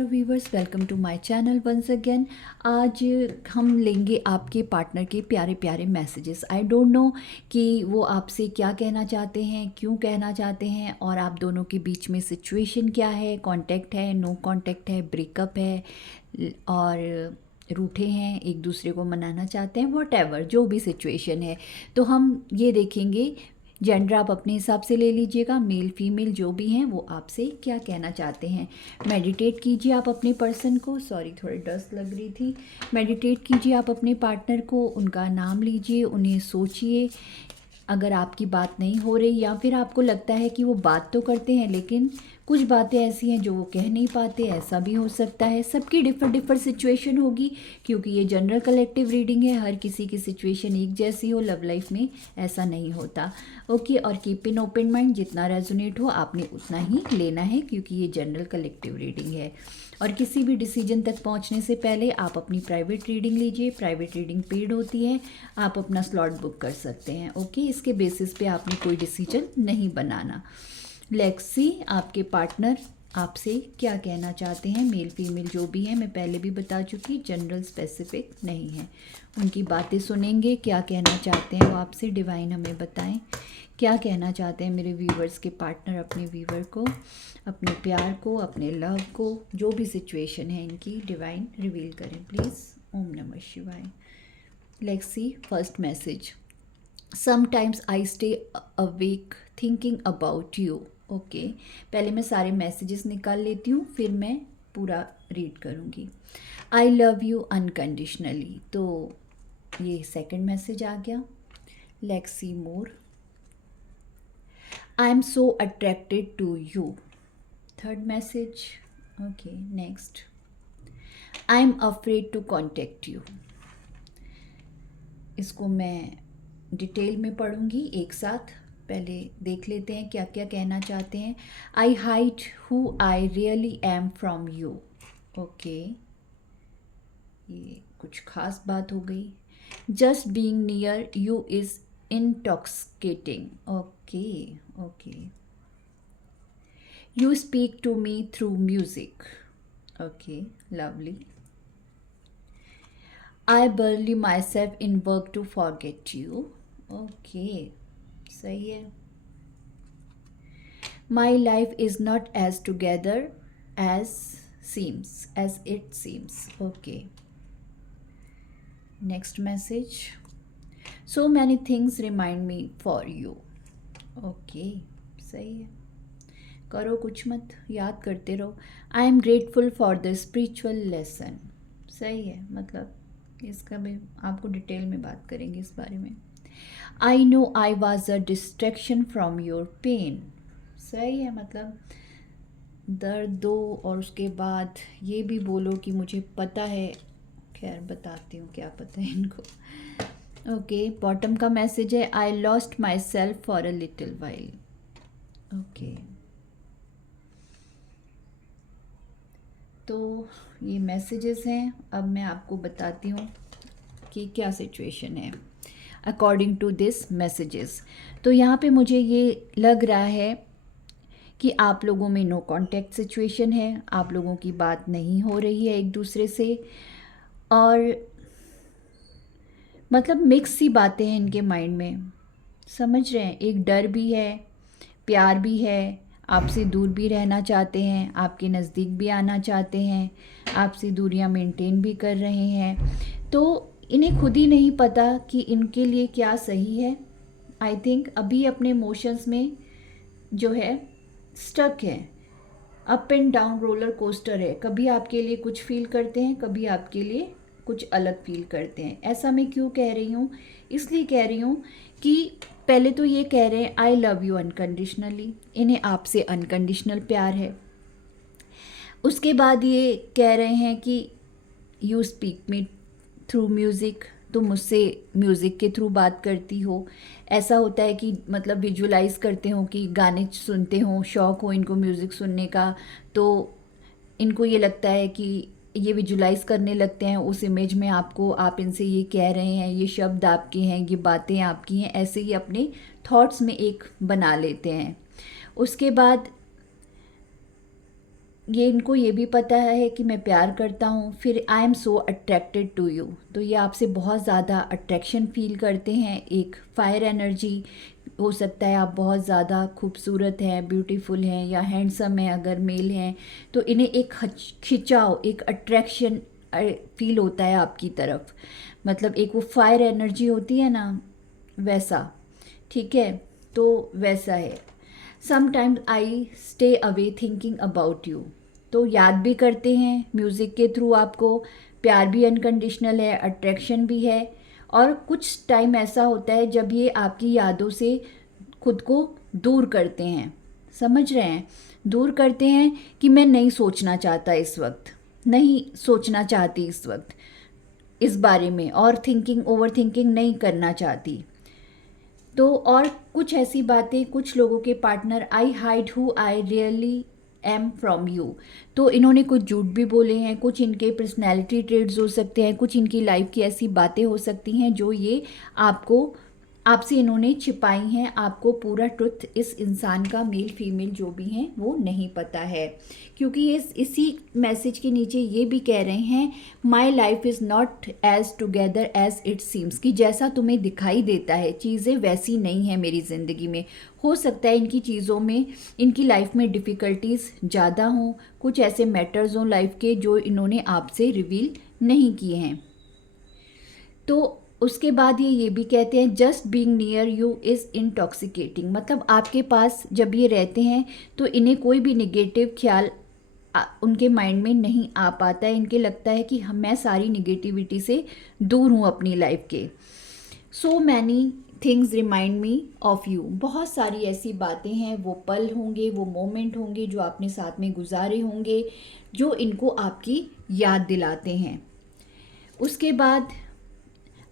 Hello viewers, welcome to my channel once again. आज हम लेंगे आपके पार्टनर के प्यारे प्यारे मैसेजेस। आई डोंट नो कि वो आपसे क्या कहना चाहते हैं, क्यों कहना चाहते हैं, और आप दोनों के बीच में सिचुएशन क्या है, कांटेक्ट है, नो कांटेक्ट है, ब्रेकअप है, और रूठे हैं, एक दूसरे को मनाना चाहते हैं, वॉट जो भी सिचुएशन है। तो हम ये देखेंगे। जेंडर आप अपने हिसाब से ले लीजिएगा, मेल फीमेल जो भी हैं वो आपसे क्या कहना चाहते हैं। मेडिटेट कीजिए आप अपने पर्सन को, सॉरी थोड़ी डस्ट लग रही थी। मेडिटेट कीजिए आप अपने पार्टनर को, उनका नाम लीजिए, उन्हें सोचिए। अगर आपकी बात नहीं हो रही या फिर आपको लगता है कि वो बात तो करते हैं लेकिन कुछ बातें ऐसी हैं जो वो कह नहीं पाते, ऐसा भी हो सकता है। सबकी डिफर सिचुएशन होगी, क्योंकि ये जनरल कलेक्टिव रीडिंग है। हर किसी की सिचुएशन एक जैसी हो लव लाइफ में, ऐसा नहीं होता। ओके, और कीप इन ओपन माइंड, जितना रेजोनेट हो आपने उतना ही लेना है, क्योंकि ये जनरल कलेक्टिव रीडिंग है। और किसी भी डिसीजन तक पहुंचने से पहले आप अपनी प्राइवेट रीडिंग लीजिए। प्राइवेट रीडिंग पेड होती है, आप अपना स्लॉट बुक कर सकते हैं। ओके, इसके बेसिस पे आपने कोई डिसीजन नहीं बनाना। लेट्स सी आपके पार्टनर आपसे क्या कहना चाहते हैं। मेल फीमेल जो भी है, मैं पहले भी बता चुकी, जनरल स्पेसिफिक नहीं है। उनकी बातें सुनेंगे, क्या कहना चाहते हैं वो आपसे। डिवाइन हमें बताएं क्या कहना चाहते हैं मेरे व्यूवर्स के पार्टनर अपने व्यूवर को, अपने प्यार को, अपने लव को, जो भी सिचुएशन है इनकी। डिवाइन रिवील करें प्लीज़। ओम नमः शिवाय। Let's see first message. Sometimes I stay awake thinking about you. Okay, पहले मैं सारे मैसेजेस निकाल लेती हूँ, फिर मैं पूरा रीड करूँगी। आई लव यू अनकंडीशनली, तो ये सेकंड मैसेज आ गया। Let's see more. I am so attracted to you, third message. Okay, next. I am afraid to contact you. इसको मैं डिटेल में पढ़ूंगी एक साथ, पहले देख लेते हैं क्या क्या कहना चाहते हैं। I hide who I really am from you. Okay, ये कुछ खास बात हो गई। Just being near you is intoxicating. Okay okay. You speak to me through music. Okay, lovely. I bury myself in work to forget you. Okay, सही है। My life is not as together as it seems. Okay. Next message. So many things remind me for you. Okay, सही है। करो कुछ मत, याद करते रहो। I am grateful for the spiritual lesson. सही है, मतलब इसका भी आपको डिटेल में बात करेंगे इस बारे में। I know I was a distraction from your pain. सही है, मतलब दर्द दो और उसके बाद ये भी बोलो कि मुझे पता है। खैर बताती हूँ क्या पता है इनको। ओके, बॉटम का मैसेज है I lost my self for a little while. Okay, तो ये मैसेजेस हैं। अब मैं आपको बताती हूँ कि क्या सिचुएशन है अकॉर्डिंग टू दिस मैसेजेस। तो यहाँ पे मुझे ये लग रहा है कि आप लोगों में नो कांटेक्ट सिचुएशन है, आप लोगों की बात नहीं हो रही है एक दूसरे से, और मतलब मिक्स सी बातें हैं इनके माइंड में। समझ रहे हैं, एक डर भी है, प्यार भी है, आपसे दूर भी रहना चाहते हैं, आपके नज़दीक भी आना चाहते हैं, आपसे दूरियां मेंटेन भी कर रहे हैं। तो इन्हें खुद ही नहीं पता कि इनके लिए क्या सही है। आई थिंक अभी अपने इमोशंस में जो है स्टक है, up and down roller coaster है। कभी आपके लिए कुछ फील करते हैं, कभी आपके लिए कुछ अलग फील करते हैं। ऐसा मैं क्यों कह रही हूँ, इसलिए कह रही हूँ कि पहले तो ये कह रहे हैं आई लव यू अनकंडीशनली, इन्हें आपसे अनकंडीशनल प्यार है। उसके बाद ये कह रहे हैं कि you speak me through music, तुम मुझसे म्यूज़िक के थ्रू बात करती हो। ऐसा होता है कि मतलब विजुलाइज करते हो कि गाने सुनते हो, शौक़ हो इनको म्यूज़िक सुनने का, तो इनको ये लगता है कि ये विजुलाइज करने लगते हैं उस इमेज में आपको, आप इनसे ये कह रहे हैं, ये शब्द आपके हैं, ये बातें आपकी हैं, ऐसे ही अपने थॉट्स में एक बना लेते हैं। उसके बाद ये इनको ये भी पता है कि मैं प्यार करता हूँ, फिर I am so attracted to you, तो ये आपसे बहुत ज़्यादा अट्रैक्शन फील करते हैं, एक फायर एनर्जी। हो सकता है आप बहुत ज़्यादा खूबसूरत हैं, ब्यूटीफुल हैं या हैंडसम हैं, अगर मेल हैं तो इन्हें एक खिंचाव, एक अट्रैक्शन फील होता है आपकी तरफ। मतलब एक वो फायर एनर्जी होती है ना, वैसा। ठीक है, तो वैसा है। Sometimes I stay away thinking about you, तो याद भी करते हैं म्यूज़िक के थ्रू आपको। प्यार भी अनकंडीशनल है, अट्रैक्शन भी है। और कुछ टाइम ऐसा होता है जब ये आपकी यादों से खुद को दूर करते हैं, समझ रहे हैं, दूर करते हैं कि मैं नहीं सोचना चाहता इस वक्त, नहीं सोचना चाहती इस वक्त इस बारे में, और थिंकिंग ओवर थिंकिंग नहीं करना चाहती। तो और कुछ ऐसी बातें, कुछ लोगों के partner, I hide who I really am from you, तो इन्होंने कुछ झूठ भी बोले हैं, कुछ इनके पर्सनैलिटी ट्रेड्स हो सकते हैं, कुछ इनकी लाइफ की ऐसी बातें हो सकती हैं जो ये आपको, आपसे इन्होंने छिपाई हैं। आपको पूरा ट्रुथ इस इंसान का, मेल फीमेल जो भी हैं, वो नहीं पता है, क्योंकि ये इसी मैसेज के नीचे ये भी कह रहे हैं, my life is not as together as it seems, कि जैसा तुम्हें दिखाई देता है चीज़ें वैसी नहीं है मेरी ज़िंदगी में। हो सकता है इनकी चीज़ों में, इनकी लाइफ में डिफ़िकल्टीज़ ज़्यादा हों, कुछ ऐसे मैटर्स हों लाइफ के जो इन्होंने आपसे रिवील नहीं किए हैं। तो उसके बाद ये भी कहते हैं, just being near you is intoxicating, मतलब आपके पास जब ये रहते हैं तो इन्हें कोई भी निगेटिव ख्याल उनके माइंड में नहीं आ पाता है। इनके लगता है कि मैं सारी निगेटिविटी से दूर हूँ अपनी लाइफ के। So many things remind me of you, बहुत सारी ऐसी बातें हैं, वो पल होंगे, वो मोमेंट होंगे जो आपने साथ में गुजारे होंगे, जो इनको आपकी याद दिलाते हैं। उसके बाद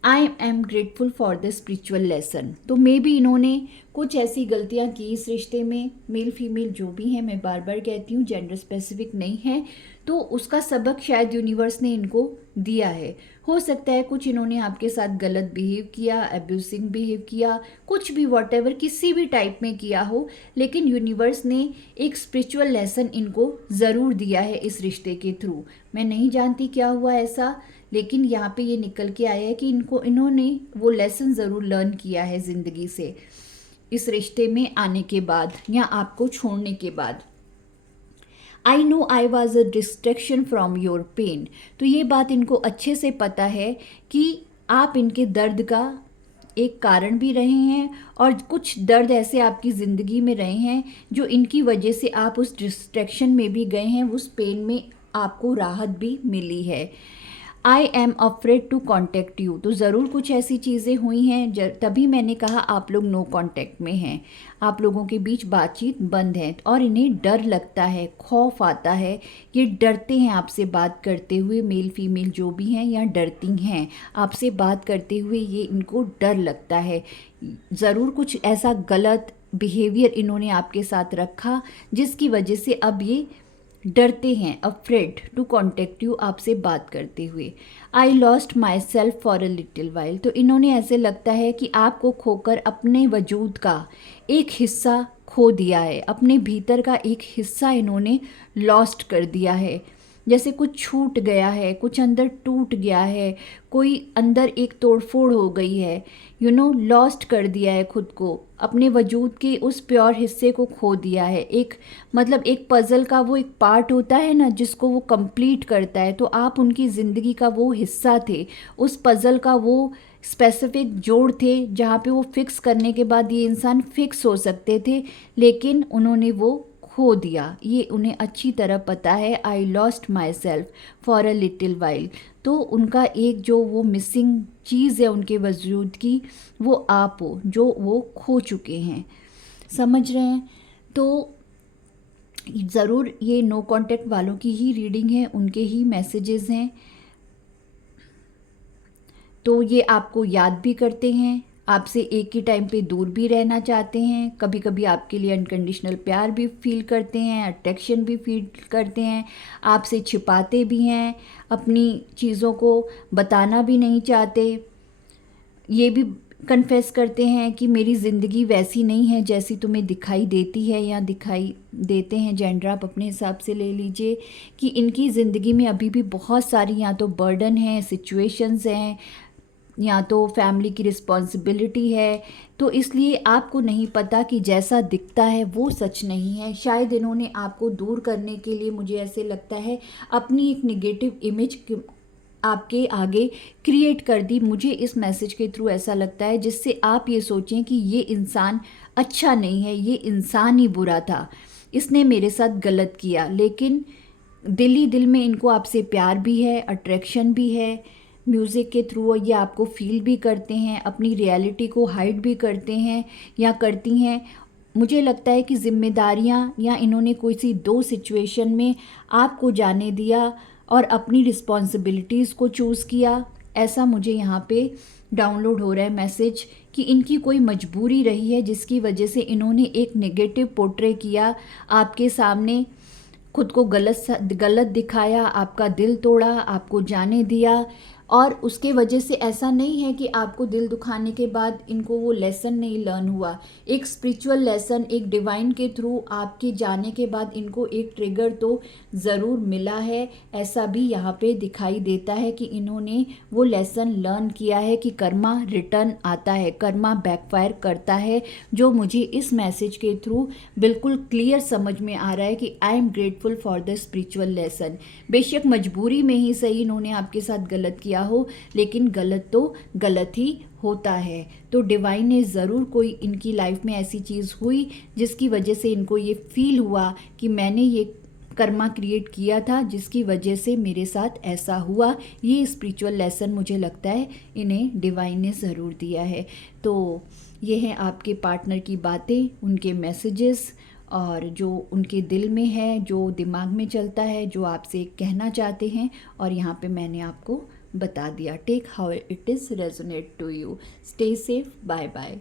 I am grateful for the spiritual lesson, तो मे बी इन्होंने कुछ ऐसी गलतियां की इस रिश्ते में, मेल फीमेल जो भी हैं, मैं बार बार कहती हूँ जेंडर स्पेसिफिक नहीं है, तो उसका सबक शायद यूनिवर्स ने इनको दिया है। हो सकता है कुछ इन्होंने आपके साथ गलत बिहेव किया, एब्यूसिंग बिहेव किया, कुछ भी वॉटेवर किसी भी टाइप में किया हो, लेकिन यूनिवर्स ने एक स्पिरिचुअल लेसन इनको ज़रूर दिया है इस रिश्ते के थ्रू। मैं नहीं जानती क्या हुआ ऐसा, लेकिन यहाँ पे ये निकल के आया है कि इन्होंने वो लेसन ज़रूर लर्न किया है ज़िंदगी से, इस रिश्ते में आने के बाद या आपको छोड़ने के बाद। I know I was a distraction from your pain, तो ये बात इनको अच्छे से पता है कि आप इनके दर्द का एक कारण भी रहे हैं, और कुछ दर्द ऐसे आपकी ज़िंदगी में रहे हैं जो इनकी वजह से आप उस डिस्ट्रैक्शन में भी गए हैं, उस पेन में आपको राहत भी मिली है। I am afraid to contact you, तो ज़रूर कुछ ऐसी चीज़ें हुई हैं, तभी मैंने कहा आप लोग नो कॉन्टेक्ट में हैं, आप लोगों के बीच बातचीत बंद है, और इन्हें डर लगता है, खौफ आता है, ये डरते हैं आपसे बात करते हुए, मेल फीमेल जो भी हैं या डरती हैं आपसे बात करते हुए, ये इनको डर लगता है। ज़रूर कुछ ऐसा गलत बिहेवियर इन्होंने आपके साथ रखा जिसकी वजह से अब ये डरते हैं, अफ्रेड टू कॉन्टेक्ट यू, आपसे बात करते हुए। I lost my self for a little while, तो इन्होंने ऐसे लगता है कि आपको खोकर अपने वजूद का एक हिस्सा खो दिया है, अपने भीतर का एक हिस्सा इन्होंने लॉस्ट कर दिया है, जैसे कुछ छूट गया है, कुछ अंदर टूट गया है, कोई अंदर एक तोड़फोड़ हो गई है, लॉस्ट कर दिया है खुद को, अपने वजूद के उस प्योर हिस्से को खो दिया है। एक मतलब एक पज़ल का वो एक पार्ट होता है ना जिसको वो कंप्लीट करता है, तो आप उनकी ज़िंदगी का वो हिस्सा थे, उस पज़ल का वो स्पेसिफिक जोड़ थे जहाँ पे वो फिक्स करने के बाद ये इंसान फिक्स हो सकते थे, लेकिन उन्होंने वो खो दिया, ये उन्हें अच्छी तरह पता है। I lost my self for a little while, तो उनका एक जो वो मिसिंग चीज़ है उनके वजूद की, वो आप हो जो वो खो चुके हैं, समझ रहे हैं। तो ज़रूर ये नो कांटेक्ट वालों की ही रीडिंग है, उनके ही मैसेजेस हैं, तो ये आपको याद भी करते हैं, आपसे एक ही टाइम पे दूर भी रहना चाहते हैं, कभी कभी आपके लिए अनकंडीशनल प्यार भी फील करते हैं, अट्रैक्शन भी फील करते हैं, आपसे छिपाते भी हैं, अपनी चीज़ों को बताना भी नहीं चाहते। ये भी कन्फेस करते हैं कि मेरी ज़िंदगी वैसी नहीं है जैसी तुम्हें दिखाई देती है या दिखाई देते हैं। जेंडर आप अपने हिसाब से ले लीजिए कि इनकी ज़िंदगी में अभी भी बहुत सारी या तो बर्डन है, सिचुएशंस हैं, या तो फैमिली की रिस्पॉन्सिबिलिटी है। तो इसलिए आपको नहीं पता कि जैसा दिखता है वो सच नहीं है। शायद इन्होंने आपको दूर करने के लिए, मुझे ऐसे लगता है, अपनी एक नेगेटिव इमेज आपके आगे क्रिएट कर दी। मुझे इस मैसेज के थ्रू ऐसा लगता है जिससे आप ये सोचें कि ये इंसान अच्छा नहीं है, ये इंसान ही बुरा था, इसने मेरे साथ गलत किया। लेकिन दिल ही दिल में इनको आपसे प्यार भी है, अट्रैक्शन भी है। म्यूज़िक के थ्रू ये आपको फील भी करते हैं, अपनी रियलिटी को हाइड भी करते हैं या करती हैं। मुझे लगता है कि ज़िम्मेदारियाँ या इन्होंने कोई सी दो सिचुएशन में आपको जाने दिया और अपनी रिस्पॉन्सिबिलिटीज़ को चूज़ किया। ऐसा मुझे यहाँ पे डाउनलोड हो रहा है मैसेज कि इनकी कोई मजबूरी रही है जिसकी वजह से इन्होंने एक नेगेटिव पोर्ट्रे किया आपके सामने, खुद को गलत दिखाया, आपका दिल तोड़ा, आपको जाने दिया। और उसके वजह से ऐसा नहीं है कि आपको दिल दुखाने के बाद इनको वो लेसन नहीं लर्न हुआ। एक स्पिरिचुअल लेसन, एक डिवाइन के थ्रू आपके जाने के बाद इनको एक ट्रिगर तो ज़रूर मिला है। ऐसा भी यहाँ पे दिखाई देता है कि इन्होंने वो लेसन लर्न किया है कि कर्मा रिटर्न आता है, कर्मा बैकफायर करता है, जो मुझे इस मैसेज के थ्रू बिल्कुल क्लियर समझ में आ रहा है कि I am grateful for the spiritual lesson. बेशक मजबूरी में ही सही इन्होंने आपके साथ गलत किया हो, लेकिन गलत तो गलत ही होता है। तो डिवाइन ने ज़रूर कोई इनकी लाइफ में ऐसी चीज़ हुई जिसकी वजह से इनको ये फील हुआ कि मैंने ये कर्मा क्रिएट किया था जिसकी वजह से मेरे साथ ऐसा हुआ। ये स्पिरिचुअल लेसन मुझे लगता है इन्हें डिवाइन ने ज़रूर दिया है। तो ये हैं आपके पार्टनर की बातें, उनके मैसेजेस, और जो उनके दिल में है, जो दिमाग में चलता है, जो आपसे कहना चाहते हैं। और यहाँ पे मैंने आपको बता दिया। Take how it is resonate to you. Stay safe. Bye bye.